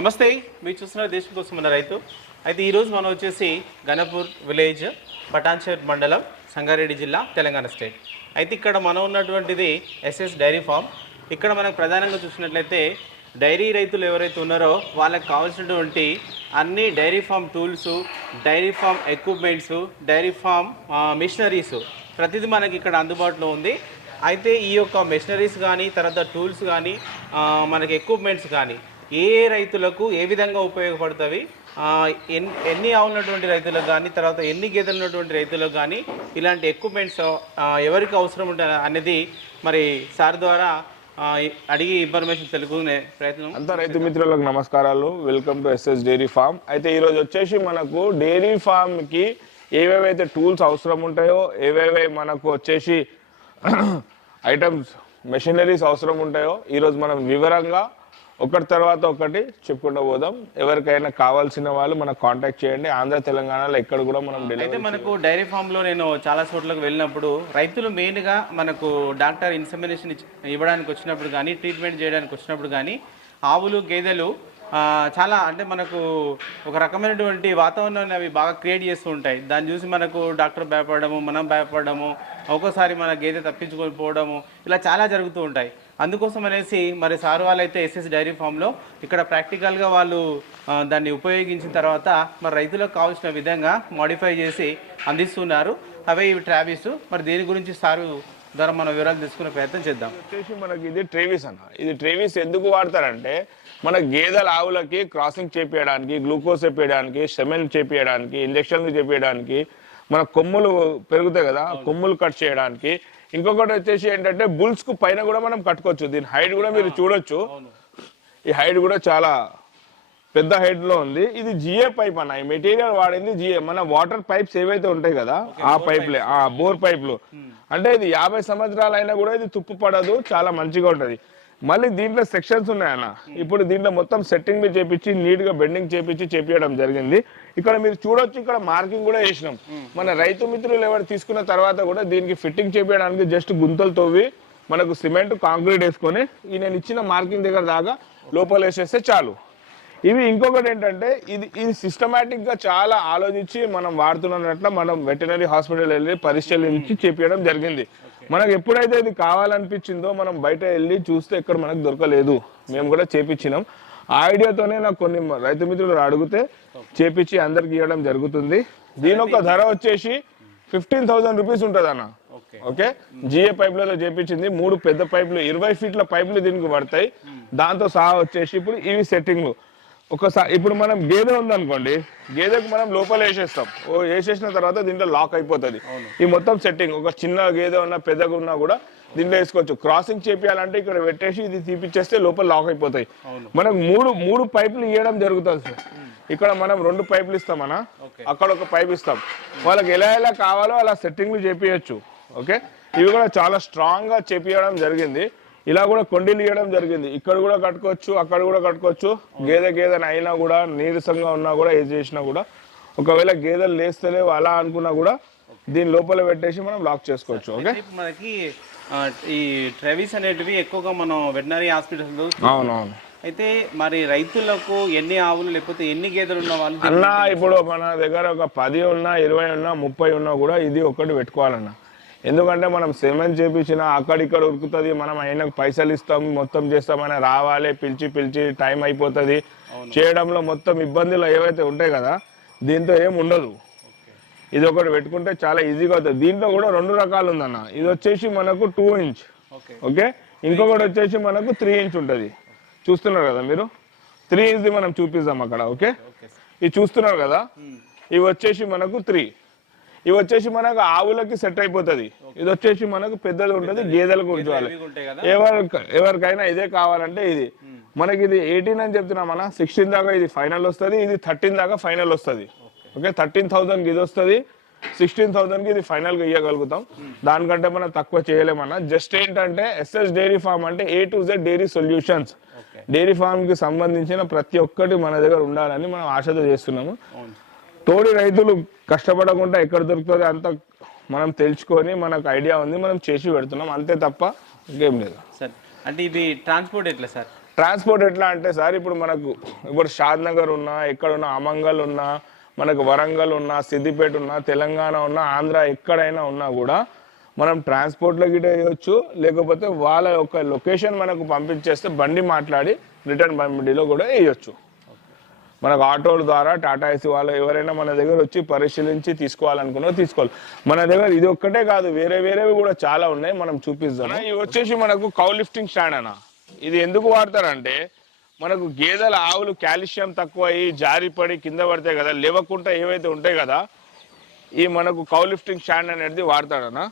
నమస్తే మీరు చూస్తున్న దేశం కోసం ఉన్న రైతు. అయితే ఈరోజు మనం వచ్చేసి గణపూర్ విలేజ్ పటాన్చేర్ మండలం సంగారెడ్డి జిల్లా తెలంగాణ స్టేట్. అయితే ఇక్కడ మనం ఉన్నటువంటిది ఎస్ఎస్ డైరీ ఫామ్. ఇక్కడ మనం ప్రధానంగా చూసినట్లయితే డైరీ రైతులు ఎవరైతే ఉన్నారో వాళ్ళకి కావాల్సినటువంటి అన్ని dairy farm tools dairy farm equipments dairy farm machineries ప్రతిదీ మనకి ఇక్కడ అందుబాటులో ఉంది. అయితే ఈ యొక్క మెషినరీస్ కానీ తర్వాత టూల్స్ కానీ మనకి ఎక్విప్మెంట్స్ కానీ ఏ రైతులకు ఏ విధంగా ఉపయోగపడుతుంది ఎన్ని ఆవులు ఉన్నటువంటి రైతులకు కానీ తర్వాత ఎన్ని గేదెలు ఉన్నటువంటి రైతులకు కానీ ఇలాంటి ఎక్విప్మెంట్స్ ఎవరికి అవసరం ఉంటుంది అనేది మరి సార్ ద్వారా అడిగి ఇన్ఫర్మేషన్ తెలుసుకునే ప్రయత్నం అంతా రైతు మిత్రులకు నమస్కారాలు. Welcome to SS dairy farm అయితే ఈరోజు వచ్చేసి మనకు డైరీ ఫామ్కి ఏవేవైతే టూల్స్ అవసరం ఉంటాయో ఏవేవై మనకు వచ్చేసి ఐటమ్స్ మెషినరీస్ అవసరం ఉంటాయో ఈరోజు మనం వివరంగా ఒకటి తర్వాత ఒకటి చెప్పుకుంటూ పోదాం. ఎవరికైనా కావాల్సిన వాళ్ళు మనకు కాంటాక్ట్ చేయండి. ఆంధ్ర తెలంగాణలో ఎక్కడ కూడా మనం అయితే మనకు డైరీ ఫామ్లో నేను చాలా చోట్లకు వెళ్ళినప్పుడు రైతులు మెయిన్గా మనకు డాక్టర్ ఇన్సమినేషన్ ఇవ్వడానికి వచ్చినప్పుడు కానీ ట్రీట్మెంట్ చేయడానికి వచ్చినప్పుడు కానీ ఆవులు గేదెలు చాలా అంటే మనకు ఒక రకమైనటువంటి వాతావరణాన్ని అవి బాగా క్రియేట్ చేస్తూ ఉంటాయి. దాన్ని చూసి మనకు డాక్టర్ భయపడము మనం భయపడము ఒక్కోసారి మన గేదె తప్పించుకొని పోవడము ఇలా చాలా జరుగుతూ ఉంటాయి. అందుకోసం అనేసి మరి సార్ అయితే ఎస్ఎస్ డైరీ ఫామ్లో ఇక్కడ ప్రాక్టికల్గా వాళ్ళు దాన్ని ఉపయోగించిన తర్వాత మరి రైతులకు కావాల్సిన విధంగా మాడిఫై చేసి అందిస్తున్నారు. అవే ఇవి ట్రావీస్ మరి దీని గురించి సారు ద్వారా మనం వివరాలు తీసుకునే ప్రయత్నం చేద్దాం. వచ్చేసి మనకి ఇది ట్రేవిస్ అన్న. ఇది ట్రేవిస్ ఎందుకు వాడతారంటే మన గేదెల ఆవులకి క్రాసింగ్ చేపించడానికి గ్లూకోజ్ చేపించడానికి సెమెన్ చేపించడానికి ఇంజక్షన్లు చేపించడానికి మన కొమ్ములు పెరుగుతాయి కదా కొమ్ములు కట్ చేయడానికి ఇంకొకటి వచ్చేసి ఏంటంటే బుల్స్కు పైన కూడా మనం కట్టుకోవచ్చు. దీని హైట్ కూడా మీరు చూడొచ్చు. ఈ హైట్ కూడా చాలా పెద్ద హైట్లో ఉంది. ఇది జిఏ పైప్ అన్న. ఈ మెటీరియల్ వాడింది జిఏ. మన వాటర్ పైప్స్ ఏవైతే ఉంటాయి కదా ఆ పైప్లే ఆ బోర్ పైప్లు. అంటే ఇది యాభై సంవత్సరాలు అయినా కూడా ఇది తుప్పు పడదు చాలా మంచిగా ఉంటది. మళ్ళీ దీంట్లో సెక్షన్స్ ఉన్నాయన్న ఇప్పుడు దీంట్లో మొత్తం సెట్టింగ్ చేపించి నీట్గా బెండింగ్ చేపించి చేపించడం జరిగింది. ఇక్కడ మీరు చూడొచ్చు ఇక్కడ మార్కింగ్ కూడా వేసినాం. మన రైతు మిత్రులు ఎవరు తీసుకున్న తర్వాత కూడా దీనికి ఫిట్టింగ్ చేపించడానికి జస్ట్ గుంతలు తవ్వి మనకు సిమెంట్ కాంక్రీట్ వేసుకొని ఈ నేను ఇచ్చిన మార్కింగ్ దగ్గర దాకా లోపల వేసేస్తే చాలు. ఇవి ఇంకొకటి ఏంటంటే ఇది ఇది సిస్టమేటిక్గా చాలా ఆలోచించి మనం వాడుతున్నట్ల మనం వెటనరీ హాస్పిటల్ వెళ్ళి పరిశీలించి చేపించడం జరిగింది. మనకు ఎప్పుడైతే ఇది కావాలనిపించిందో మనం బయట వెళ్ళి చూస్తే ఎక్కడ మనకు దొరకలేదు. మేము కూడా చేపించినాం. ఆ ఐడియాతోనే నాకు కొన్ని రైతు మిత్రులు అడిగితే చేపించి అందరికి ఇవ్వడం జరుగుతుంది. దీని యొక్క ధర వచ్చేసి ఫిఫ్టీన్ థౌసండ్ రూపీస్ ఉంటుంది అన్న ఓకే. ఓకే? జిఏ పైపులతో చేపించింది. మూడు పెద్ద పైపులు ఇరవై ఫీట్ల పైపులు దీనికి పడతాయి. దాంతో సహా వచ్చేసి ఇప్పుడు ఇవి సెట్టింగ్లు. ఒకసారి ఇప్పుడు మనం గేదె ఉందనుకోండి గేదెకు మనం లోపల వేసేస్తాం. ఓ వేసేసిన తర్వాత దీంట్లో లాక్ అయిపోతుంది. ఈ మొత్తం సెట్టింగ్ ఒక చిన్న గేదె ఉన్నా పెద్దగా ఉన్నా కూడా దీంట్లో వేసుకోవచ్చు. క్రాసింగ్ చేపియాలంటే ఇక్కడ పెట్టేసి ఇది తీపిచ్చేస్తే లోపల లాక్ అయిపోతాయి. మనకు మూడు మూడు పైపులు ఇవ్వడం జరుగుతుంది సార్. ఇక్కడ మనం రెండు పైపులు ఇస్తామన్నా అక్కడ ఒక పైప్ ఇస్తాం. వాళ్ళకి ఎలా ఎలా కావాలో అలా సెట్టింగ్లు చేపియచ్చు. ఓకే? ఇవి కూడా చాలా స్ట్రాంగ్గా చేపియడం జరిగింది. ఇలా కూడా కొండీలు ఇవ్వడం జరిగింది. ఇక్కడ కూడా కట్టుకోవచ్చు అక్కడ కూడా కట్టుకోవచ్చు. గేదె గేదెని అయినా కూడా నీరసంగా ఉన్నా కూడా ఏది చేసినా కూడా ఒకవేళ గేదెలు లేస్తలేవు అలా అనుకున్నా కూడా దీని లోపల పెట్టేసి మనం లాక్ చేసుకోవచ్చు ఓకే? మనకి ఈ ట్రెవిస్ అనేటివి ఎక్కువగా మనం వెటనరీ హాస్పిటల్లో అవునవును. అయితే మరి రైతులకు ఎన్ని ఆవులు లేకపోతే ఎన్ని గేదెలు ఉన్న వాళ్ళు అన్న ఇప్పుడు మన దగ్గర ఒక పది ఉన్నా ఇరవై ఉన్నా ముప్పై ఉన్నా కూడా ఇది ఒకటి పెట్టుకోవాలన్న. ఎందుకంటే మనం సిమెంట్ చేపించిన అక్కడిక్కడ ఉరుకుతుంది మనం ఆయనకు పైసలు ఇస్తాం మొత్తం చేస్తామని రావాలి పిలిచి పిలిచి టైం అయిపోతుంది. చేయడంలో మొత్తం ఇబ్బందులు ఏవైతే ఉంటాయి కదా దీంతో ఏం ఉండదు. ఇది ఒకటి పెట్టుకుంటే చాలా ఈజీగా అవుతుంది. దీంట్లో కూడా రెండు రకాలు ఉందన్న. ఇది వచ్చేసి మనకు టూ ఇంచ్. ఓకే. ఇంకొకటి వచ్చేసి మనకు త్రీ ఇంచ్ ఉంటుంది. చూస్తున్నారు కదా మీరు? త్రీ ఇంచ్ది మనం చూపిస్తాం అక్కడ ఓకే? ఇవి చూస్తున్నారు కదా? ఇవి వచ్చేసి మనకు త్రీ. ఇవి వచ్చేసి మనకు ఆవులకి సెట్ అయిపోతుంది. ఇది వచ్చేసి మనకు పెద్దది ఉంటుంది గేదెలకు ఉంచాలి ఎవరి ఎవరికైనా ఇదే కావాలంటే ఇది. మనకి ఇది ఎయిటీన్ అని చెప్తున్నామన్నా సిక్స్టీన్ దాకా ఇది ఫైనల్ వస్తుంది ఇది థర్టీన్ దాకా ఫైనల్ వస్తుంది. ఓకే. థర్టీన్ థౌసండ్ ఇది వస్తుంది సిక్స్టీన్ థౌసండ్కి ఇది ఫైనల్గా ఇవ్వగలుగుతాం దానికంటే మనం తక్కువ చేయలేమన్నా. జస్ట్ ఏంటంటే ఎస్ఎస్ డైరీ ఫార్మ్ అంటే A to Z dairy solutions. Dairy ఫార్మ్కి సంబంధించిన ప్రతి ఒక్కటి మన దగ్గర ఉండాలని మనం ఆశతో చేస్తున్నాము. తోడి రైతులు కష్టపడకుండా ఎక్కడ దొరుకుతుంది అంత మనం తెలుసుకొని మనకు ఐడియా ఉంది మనం చేసి పెడుతున్నాం. అంతే తప్ప ఇంకేం లేదు. సార్ అంటే ఇది ట్రాన్స్పోర్ట్ ఎట్లా సార్? ట్రాన్స్పోర్ట్ ఎట్లా అంటే సార్ ఇప్పుడు మనకు ఇప్పుడు షాద్ నగర్ ఉన్నా ఎక్కడున్నా అమంగల్ ఉన్నా మనకు వరంగల్ ఉన్నా సిద్దిపేట ఉన్నా తెలంగాణ ఉన్నా ఆంధ్ర ఎక్కడైనా ఉన్నా కూడా మనం ట్రాన్స్పోర్ట్లో గిట వేయొచ్చు లేకపోతే వాళ్ళ యొక్క లొకేషన్ మనకు పంపించేస్తే బండి మాట్లాడి రిటర్న్ బండిలో కూడా వేయొచ్చు. మనకు ఆటోల ద్వారా టాటా ఏసీ వాళ్ళు ఎవరైనా మన దగ్గర వచ్చి పరిశీలించి తీసుకోవాలనుకున్నా తీసుకోవాలి. మన దగ్గర ఇది ఒక్కటే కాదు వేరే వేరేవి కూడా చాలా ఉన్నాయి మనం చూపిస్తాం ఇవి వచ్చేసి మనకు కౌ లిఫ్టింగ్ స్టాండ్ అన్న. ఇది ఎందుకు వాడతారంటే మనకు గేదెల ఆవులు కాల్షియం తక్కువ అయ్యి జారిపడి కింద పడతాయి కదా లేవకుండా ఏవైతే ఉంటాయి కదా ఈ మనకు కౌ లిఫ్టింగ్ స్టాండ్ అనేది వాడతాడన్న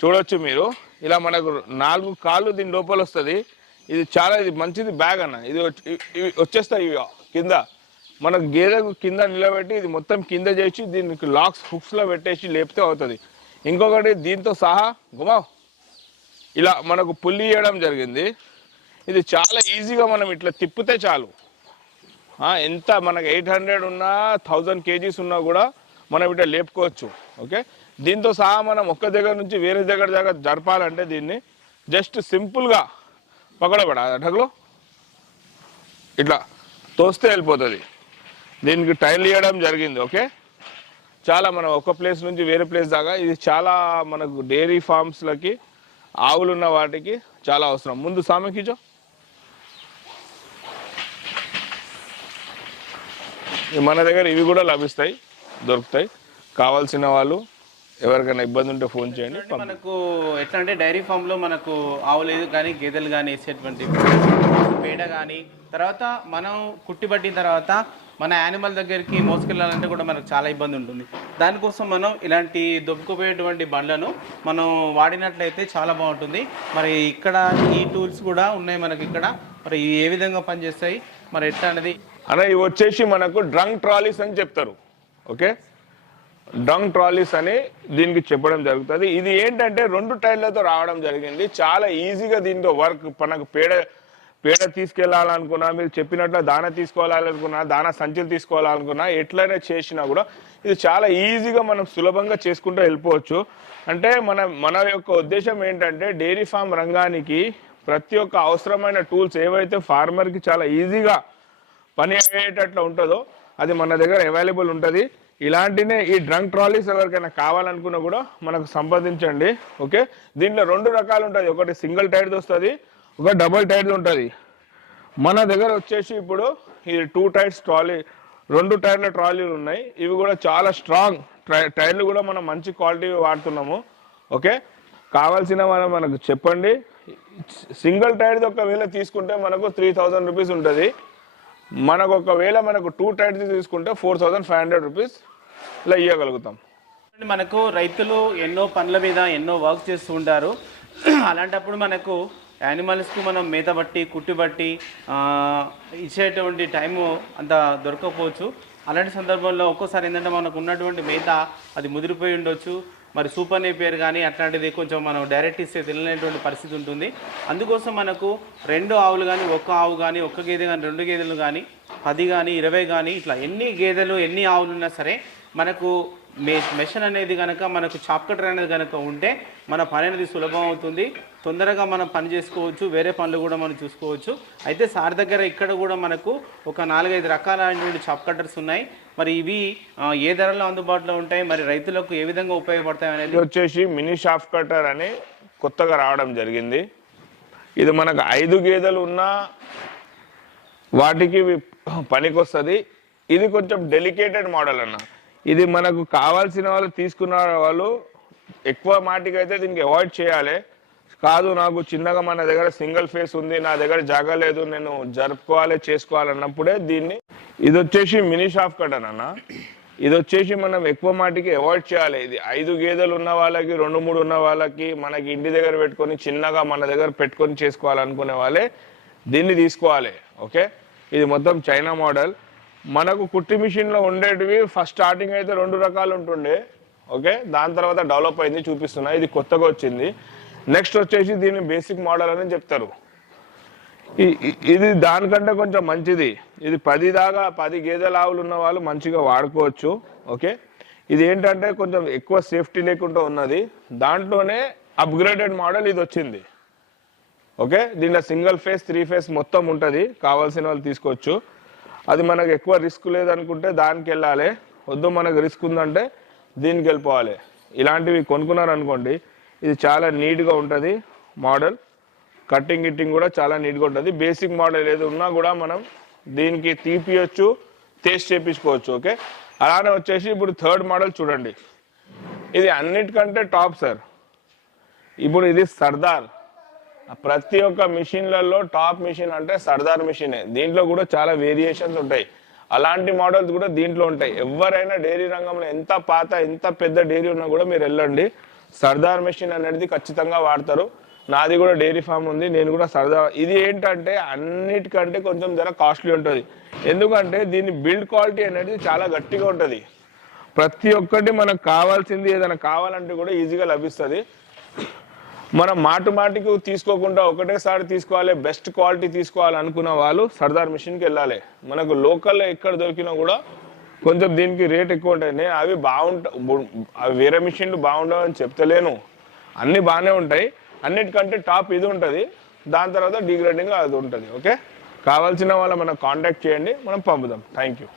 చూడొచ్చు మీరు. ఇలా మనకు నాలుగు కాళ్ళు దీని లోపల వస్తుంది. ఇది చాలా ఇది మంచిది బ్యాగ్ అన్న. ఇది వచ్చేస్తాయి ఇవి కింద. మనకు గేదెకు కింద నిలబెట్టి ఇది మొత్తం కింద చేసి దీనికి లాక్స్ హుక్స్లో పెట్టేసి లేపితే అవుతుంది. ఇంకొకటి దీంతో సహా గుమా. ఇలా మనకు పుల్లి ఇవ్వడం జరిగింది. ఇది చాలా ఈజీగా మనం ఇట్లా తిప్పితే చాలు. ఎంత మనకు ఎయిట్ హండ్రెడ్ ఉన్నా థౌజండ్ కేజీస్ ఉన్నా కూడా మనం ఇట్లా లేపుకోవచ్చు. ఓకే? దీంతో సహా మనం ఒక్క దగ్గర నుంచి వేరే దగ్గర దగ్గర జరపాలంటే దీన్ని జస్ట్ సింపుల్గా పకడబడ అటకులో ఇట్లా తోస్తే వెళ్ళిపోతుంది. దీనికి టైల్ ఇవ్వడం జరిగింది ఓకే? చాలా మనం ఒక ప్లేస్ నుంచి వేరే ప్లేస్ దాకా ఇది చాలా మనకు డైరీ ఫార్మ్స్లకి ఆవులు ఉన్న వాటికి చాలా అవసరం. ముందు సామెకిచో మన దగ్గర ఇవి కూడా లభిస్తాయి దొరుకుతాయి. కావాల్సిన వాళ్ళు ఎవరికైనా ఇబ్బంది ఉంటే ఫోన్ చేయండి మనకు ఎట్లా అంటే డైరీ ఫామ్లో మనకు ఆవులు కానీ గేదెలు కానీ వేసేటువంటి పేడ కానీ తర్వాత మనం కుట్టి పట్టిన తర్వాత మన యానిమల్ దగ్గరికి మోసుకెళ్ళాలంటే కూడా మనకు చాలా ఇబ్బంది ఉంటుంది. దానికోసం మనం ఇలాంటి దొబ్బుకుపోయేటువంటి బండ్లను మనం వాడినట్లయితే చాలా బాగుంటుంది. మరి ఇక్కడ ఈ టూల్స్ కూడా ఉన్నాయి మనకి ఇక్కడ. మరి ఇవి ఏ విధంగా పనిచేస్తాయి? మరి ఎట్లా అనేది అనే ఇవి వచ్చేసి మనకు డ్రంక్ ట్రాలీస్ అని చెప్తారు. ఓకే? డ్రంక్ ట్రాలీస్ అని దీనికి చెప్పడం జరుగుతుంది. ఇది ఏంటంటే రెండు టైర్లతో రావడం జరిగింది. చాలా ఈజీగా దీంతో వర్క్ మనకు పేడ పేడ తీసుకెళ్ళాలనుకున్నా మీరు చెప్పినట్లు దాన తీసుకోవాలనుకున్నా దాన సంచులు తీసుకోవాలనుకున్నా ఎట్లయినా చేసినా కూడా ఇది చాలా ఈజీగా మనం సులభంగా చేసుకుంటూ వెళ్ళిపోవచ్చు. అంటే మన మన యొక్క ఉద్దేశం ఏంటంటే డైరీ ఫామ్ రంగానికి ప్రతి ఒక్క అవసరమైన టూల్స్ ఏవైతే ఫార్మర్కి చాలా ఈజీగా పని అయ్యేటట్లు ఉంటుందో అది మన దగ్గర అవైలబుల్ ఉంటుంది. ఇలాంటినే ఈ డ్రంక్ ట్రాలీస్ ఎవరికైనా కావాలనుకున్నా కూడా మనకు సంప్రదించండి. ఓకే? దీంట్లో రెండు రకాలు ఉంటుంది ఒకటి సింగిల్ టైర్ది వస్తుంది ఒక డబుల్ టైర్లు ఉంటుంది. మన దగ్గర వచ్చేసి ఇప్పుడు ఈ టూ టైర్స్ ట్రాలీ రెండు టైర్ల ట్రాలీలు ఉన్నాయి. ఇవి కూడా చాలా స్ట్రాంగ్ టైర్లు కూడా మనం మంచి క్వాలిటీ వాడుతున్నాము. ఓకే కావాల్సిన మనం మనకు చెప్పండి. సింగిల్ టైర్ది ఒకవేళ తీసుకుంటే మనకు త్రీ థౌజండ్ రూపీస్ ఉంటుంది. మనకు ఒకవేళ మనకు టూ టైర్స్ తీసుకుంటే four thousand five hundred rupees ఇలా ఇవ్వగలుగుతాం మనకు రైతులు ఎన్నో పనుల మీద ఎన్నో వర్క్ చేస్తూ ఉంటారు. అలాంటప్పుడు మనకు యానిమల్స్కి మనం మేత బట్టి కుట్టి బట్టి ఇచ్చేటువంటి టైము అంత దొరకకపోవచ్చు అలాంటి సందర్భంలో ఒక్కోసారి ఏంటంటే మనకు ఉన్నటువంటి మేత అది ముదిరిపోయి ఉండొచ్చు. మరి సూపర్ నేపియర్ కానీ అట్లాంటిది కొంచెం మనం డైరెక్ట్ ఇస్తే తినలేనటువంటి పరిస్థితి ఉంటుంది. అందుకోసం మనకు రెండు ఆవులు కానీ ఒక్క ఆవు కానీ ఒక్క గేదె కానీ రెండు గేదెలు కానీ పది కానీ ఇరవై కానీ ఇట్లా ఎన్ని గేదెలు ఎన్ని ఆవులు ఉన్నా సరే మనకు మెషిన్ అనేది కనుక మనకు చాప్ కటర్ అనేది కనుక ఉంటే మన పని అనేది సులభం అవుతుంది. తొందరగా మనం పని చేసుకోవచ్చు. వేరే పనులు కూడా మనం చూసుకోవచ్చు. అయితే సార్ దగ్గర ఇక్కడ కూడా మనకు ఒక నాలుగైదు రకాలైనటువంటి చాప్ కటర్స్ ఉన్నాయి. మరి ఇవి ఏ ధరలో అందుబాటులో ఉంటాయి? మరి రైతులకు ఏ విధంగా ఉపయోగపడతాయి అనేది? వచ్చేసి మినీ షాప్ కటర్ అని కొత్తగా రావడం జరిగింది. ఇది మనకు ఐదు గేదెలు ఉన్నా వాటికి పనికి వస్తుంది ఇది కొంచెం డెలికేటెడ్ మోడల్ అన్న. ఇది మనకు కావాల్సిన వాళ్ళు తీసుకున్న వాళ్ళు ఎక్కువ మాటికి అయితే దీనికి అవాయిడ్ చేయాలి. కాదు నాకు చిన్నగా మన దగ్గర సింగిల్ ఫేస్ ఉంది నా దగ్గర జాగా లేదు నేను జరుపుకోవాలి చేసుకోవాలి అన్నప్పుడే దీన్ని ఇది వచ్చేసి మినీ షాఫ్ కట్ అన్న. ఇది వచ్చేసి మనం ఎక్కువ మాటికి అవాయిడ్ చేయాలి. ఇది ఐదు గేదెలు ఉన్న వాళ్ళకి రెండు మూడు ఉన్న వాళ్ళకి మనకి ఇంటి దగ్గర పెట్టుకొని చిన్నగా మన దగ్గర పెట్టుకొని చేసుకోవాలనుకునే వాళ్ళే దీన్ని తీసుకోవాలి. ఓకే? ఇది మొత్తం చైనా మోడల్ మనకు కుట్టి మిషన్లో ఉండేటివి ఫస్ట్ స్టార్టింగ్ అయితే రెండు రకాలు ఉంటుండే. ఓకే? దాని తర్వాత డెవలప్ అయింది చూపిస్తున్నా. ఇది కొత్తగా వచ్చింది. నెక్స్ట్ వచ్చేసి దీన్ని బేసిక్ మోడల్ అని చెప్తారు. ఇది దానికంటే కొంచెం మంచిది. ఇది పది దాకా పది గేదెల ఆవులు ఉన్న వాళ్ళు మంచిగా వాడుకోవచ్చు. ఓకే? ఇది ఏంటంటే కొంచెం ఎక్కువ సేఫ్టీ లేకుండా ఉన్నది. దాంట్లోనే అప్గ్రేడెడ్ మోడల్ ఇది వచ్చింది. ఓకే? దీంట్లో సింగిల్ ఫేస్ త్రీ ఫేస్ మొత్తం ఉంటుంది. కావాల్సిన వాళ్ళు తీసుకోవచ్చు. అది మనకు ఎక్కువ రిస్క్ లేదనుకుంటే దానికి వెళ్ళాలి. వద్దు మనకు రిస్క్ ఉందంటే దీనికి వెళ్ళిపోవాలి. ఇలాంటివి కొనుక్కున్నారనుకోండి ఇది చాలా నీట్గా ఉంటుంది మోడల్. కట్టింగ్ గిట్టింగ్ కూడా చాలా నీట్గా ఉంటుంది. బేసిక్ మోడల్ ఏది ఉన్నా కూడా మనం దీనికి తీపియొచ్చు టేస్ట్ చేపించుకోవచ్చు ఓకే? అలానే వచ్చేసి ఇప్పుడు థర్డ్ మోడల్ చూడండి. ఇది అన్నిటికంటే టాప్ సార్. ఇప్పుడు ఇది సర్దార్. ప్రతి ఒక్క మిషన్లలో టాప్ మిషన్ అంటే సర్దార్ మిషనే. దీంట్లో కూడా చాలా వేరియేషన్స్ ఉంటాయి. అలాంటి మోడల్స్ కూడా దీంట్లో ఉంటాయి. ఎవరైనా డైరీ రంగంలో ఎంత పాత ఎంత పెద్ద డైరీ ఉన్నా కూడా మీరు వెళ్ళండి. సర్దార్ మిషన్ అనేది ఖచ్చితంగా వాడతారు. నాది కూడా డైరీ ఫామ్ ఉంది. నేను కూడా సర్దార్ ఇది ఏంటంటే అన్నిటికంటే కొంచెం ధర కాస్ట్లీ ఉంటుంది. ఎందుకంటే దీని బిల్డ్ క్వాలిటీ అనేది చాలా గట్టిగా ఉంటుంది. ప్రతి ఒక్కటి మనకు కావాల్సింది ఏదైనా కావాలంటే కూడా ఈజీగా లభిస్తుంది. మనం మాట మాటికి తీసుకోకుండా ఒకటేసారి తీసుకోవాలి బెస్ట్ క్వాలిటీ తీసుకోవాలి అనుకున్న వాళ్ళు సర్దార్ మిషన్కి వెళ్ళాలి. మనకు లోకల్లో ఎక్కడ దొరికినా కూడా కొంచెం దీనికి రేట్ ఎక్కువ ఉంటాయి. నేను అవి బాగుంటా అవి వేరే మిషన్లు బాగుండవు అని చెప్తలేను. అన్నీ బాగానే ఉంటాయి. అన్నిటికంటే టాప్ ఇది ఉంటుంది. దాని తర్వాత డిగ్రేడింగ్ అది ఉంటుంది. ఓకే? కావాల్సిన వాళ్ళ మనం కాంటాక్ట్ చేయండి. మనం పంపుదాం. Thank you